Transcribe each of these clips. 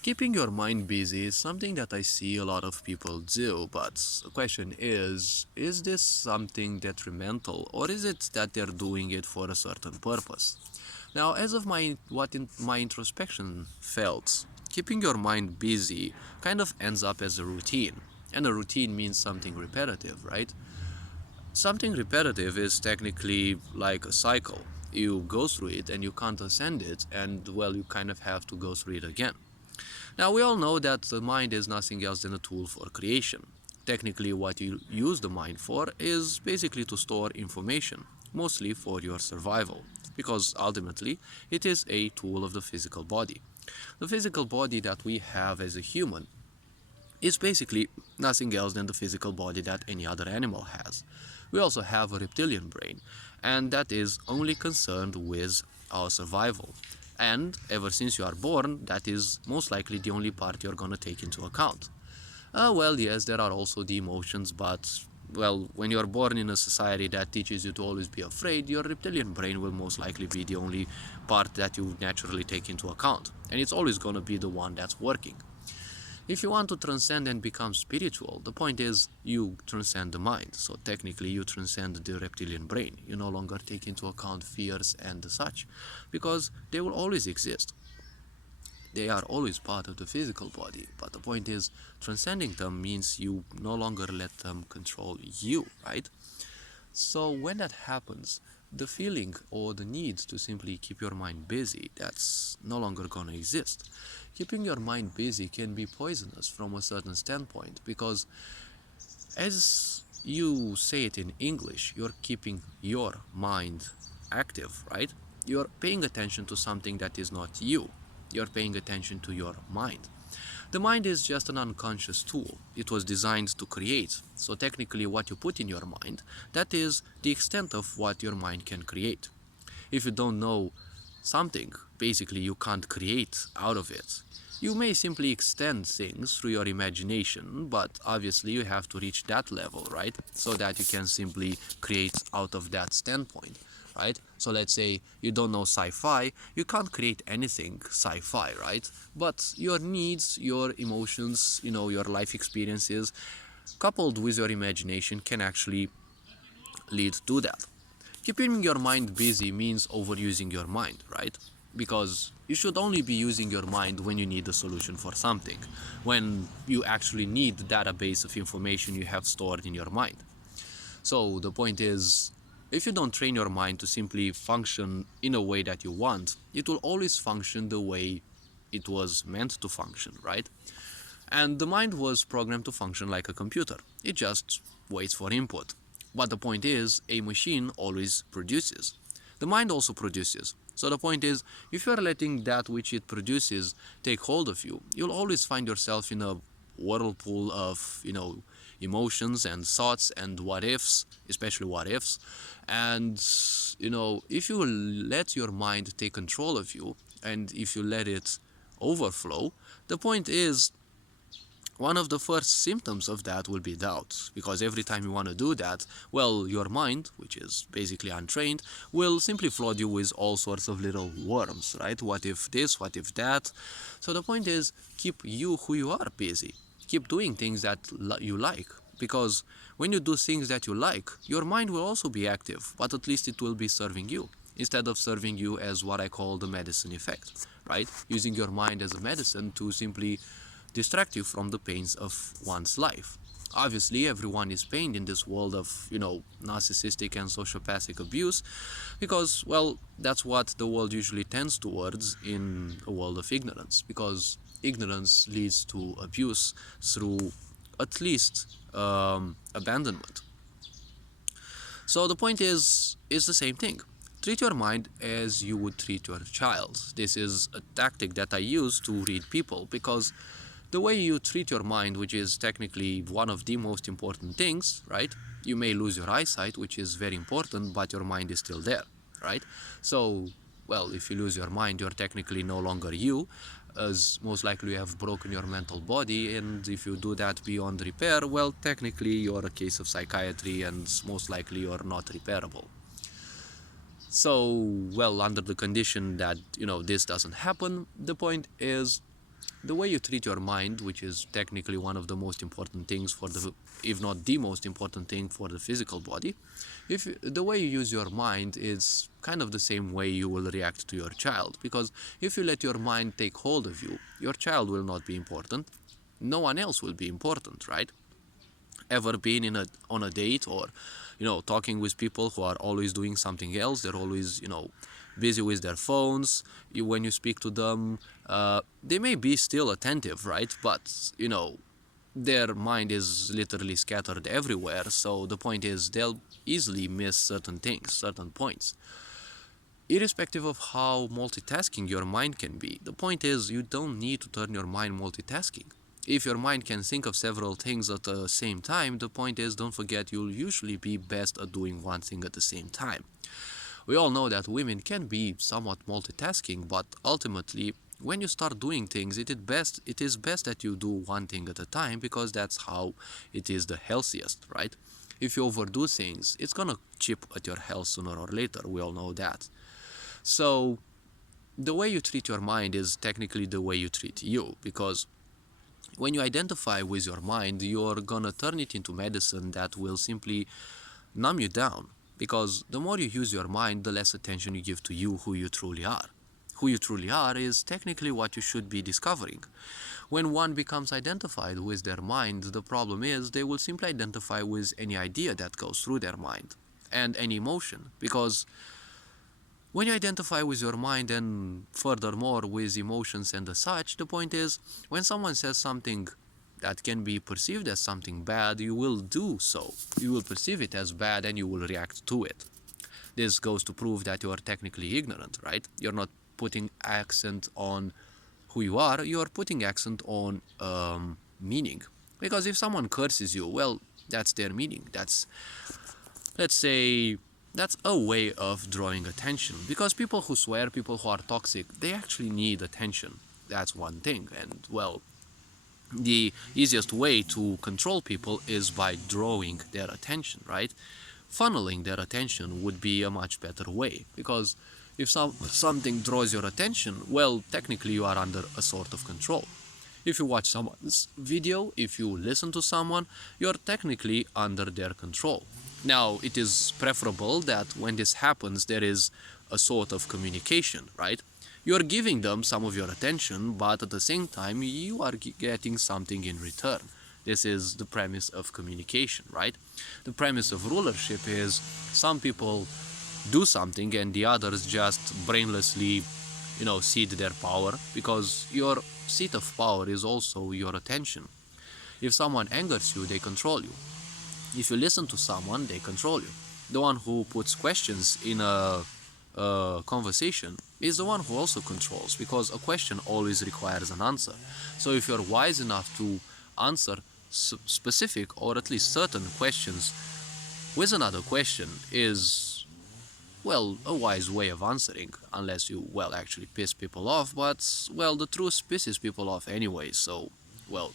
Keeping your mind busy is something that I see a lot of people do, but the question is this something detrimental or is it that they're doing it for a certain purpose? Now, as of my introspection felt, keeping your mind busy kind of ends up as a routine. And a routine means something repetitive, right? Something repetitive is technically like a cycle. You go through it and you can't ascend it, and well, you kind of have to go through it again. Now, we all know that the mind is nothing else than a tool for creation. Technically, what you use the mind for is basically to store information, mostly for your survival, because ultimately it is a tool of the physical body. The physical body that we have as a human is basically nothing else than the physical body that any other animal has. We also have a reptilian brain, and that is only concerned with our survival. And ever since you are born, that is most likely the only part you're gonna take into account. Well, yes, there are also the emotions, but well, when you're born in a society that teaches you to always be afraid, your reptilian brain will most likely be the only part that you naturally take into account. And it's always gonna be the one that's working. If you want to transcend and become spiritual, the point is you transcend the mind. So technically you transcend the reptilian brain. You no longer take into account fears and such, because they will always exist. They are always part of the physical body, but the point is transcending them means you no longer let them control you, right? So when that happens, the feeling or the need to simply keep your mind busy, that's no longer gonna exist. Keeping your mind busy can be poisonous from a certain standpoint because, as you say it in English, you're keeping your mind active, right? You're paying attention to something that is not you. You're paying attention to your mind. The mind is just an unconscious tool. It was designed to create. So technically what you put in your mind, that is the extent of what your mind can create. If you don't know something, basically you can't create out of it. You may simply extend things through your imagination, but obviously you have to reach that level, right? So that you can simply create out of that standpoint, right? So let's say you don't know sci-fi, you can't create anything sci-fi, right? But your needs, your emotions, your life experiences, coupled with your imagination can actually lead to that. Keeping your mind busy means overusing your mind, right? Because you should only be using your mind when you need a solution for something, when you actually need the database of information you have stored in your mind. So the point is, if you don't train your mind to simply function in a way that you want, it will always function the way it was meant to function, right? And the mind was programmed to function like a computer. It just waits for input. But the point is, a machine always produces. The mind also produces. So the point is, if you are letting that which it produces take hold of you, you'll always find yourself in a whirlpool of, emotions and thoughts and what ifs, especially what ifs. And, if you let your mind take control of you and if you let it overflow, the point is, one of the first symptoms of that will be doubt, because every time you want to do that, well, your mind, which is basically untrained, will simply flood you with all sorts of little worms, right? What if this, what if that? So the point is, keep you who you are busy. Keep doing things that you like, because when you do things that you like, your mind will also be active, but at least it will be serving you, instead of serving you as what I call the medicine effect, right? Using your mind as a medicine to simply distract you from the pains of one's life. Obviously, everyone is pained in this world of, narcissistic and sociopathic abuse because, well, that's what the world usually tends towards in a world of ignorance, because ignorance leads to abuse through at least abandonment. So the point is the same thing. Treat your mind as you would treat your child. This is a tactic that I use to read people because the way you treat your mind, which is technically one of the most important things, right? You may lose your eyesight, which is very important, but your mind is still there, right? So, well, if you lose your mind, you're technically no longer you, as most likely you have broken your mental body, and if you do that beyond repair, well, technically you're a case of psychiatry, and most likely you're not repairable. So, well, under the condition that, this doesn't happen, the point is, the way you treat your mind, which is technically one of the most important things for the, if not the most important thing for the physical body, if the way you use your mind is kind of the same way you will react to your child, because if you let your mind take hold of you, your child will not be important, no one else will be important, right? Ever been on a date, or talking with people who are always doing something else? They're always busy with their phones. When you speak to them, they may be still attentive, right? But their mind is literally scattered everywhere. So the point is, they'll easily miss certain things, certain points, irrespective of how multitasking your mind can be. The point is, you don't need to turn your mind multitasking. If your mind can think of several things at the same time, the point is, don't forget, you'll usually be best at doing one thing at the same time. We all know that women can be somewhat multitasking, but ultimately, when you start doing things, it is best that you do one thing at a time, because that's how it is the healthiest, right? If you overdo things, it's gonna chip at your health sooner or later. We all know that. So the way you treat your mind is technically the way you treat you, because when you identify with your mind, you're gonna turn it into medicine that will simply numb you down. Because the more you use your mind, the less attention you give to you, who you truly are. Who you truly are is technically what you should be discovering. When one becomes identified with their mind, the problem is they will simply identify with any idea that goes through their mind and any emotion. Because when you identify with your mind and furthermore with emotions and such, the point is, when someone says something that can be perceived as something bad, you will do so. You will perceive it as bad and you will react to it. This goes to prove that you are technically ignorant, right? You're not putting accent on who you are, you're putting accent on meaning. Because if someone curses you, well, that's their meaning. Let's say, that's a way of drawing attention. Because people who swear, people who are toxic, they actually need attention. That's one thing. And well, the easiest way to control people is by drawing their attention, right? Funneling their attention would be a much better way, because if something draws your attention, well, technically you are under a sort of control. If you watch someone's video, if you listen to someone, you're technically under their control. Now, it is preferable that when this happens, there is a sort of communication, right? You're giving them some of your attention, but at the same time, you are getting something in return. This is the premise of communication, right? The premise of rulership is some people do something and the others just brainlessly, cede their power, because your seat of power is also your attention. If someone angers you, they control you. If you listen to someone, they control you. The one who puts questions in a conversation is the one who also controls, because a question always requires an answer. So if you're wise enough to answer specific or at least certain questions with another question, is, well, a wise way of answering, unless you, well, actually piss people off. But, well, the truth pisses people off anyway, so, well,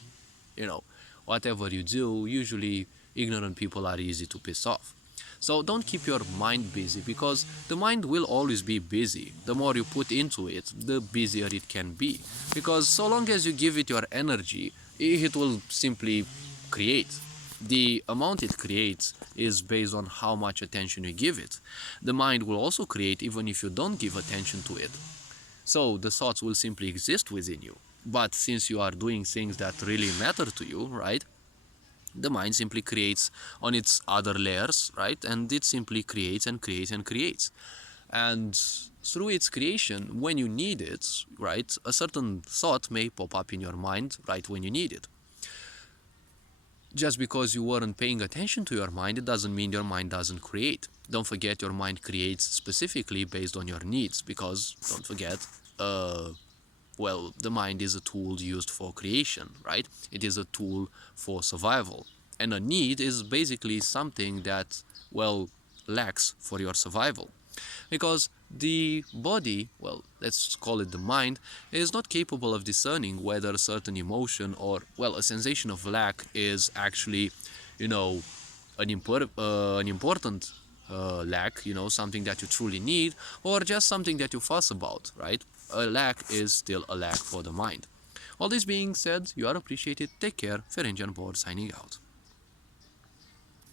whatever you do, usually ignorant people are easy to piss off. So don't keep your mind busy, because the mind will always be busy. The more you put into it, the busier it can be. Because so long as you give it your energy, it will simply create. The amount it creates is based on how much attention you give it. The mind will also create even if you don't give attention to it. So the thoughts will simply exist within you. But since you are doing things that really matter to you, right? The mind simply creates on its other layers, right? And it simply creates and creates and creates. And through its creation, when you need it, right, a certain thought may pop up in your mind right when you need it. Just because you weren't paying attention to your mind, it doesn't mean your mind doesn't create. Don't forget, your mind creates specifically based on your needs, because, don't forget, well, the mind is a tool used for creation, right? It is a tool for survival. And a need is basically something that, well, lacks for your survival. Because the body, well, let's call it the mind, is not capable of discerning whether a certain emotion or, well, a sensation of lack is actually, an important lack, something that you truly need, or just something that you fuss about, right? A lack is still a lack for the mind. All this being said, you are appreciated. Take care. Ferengian Board signing out.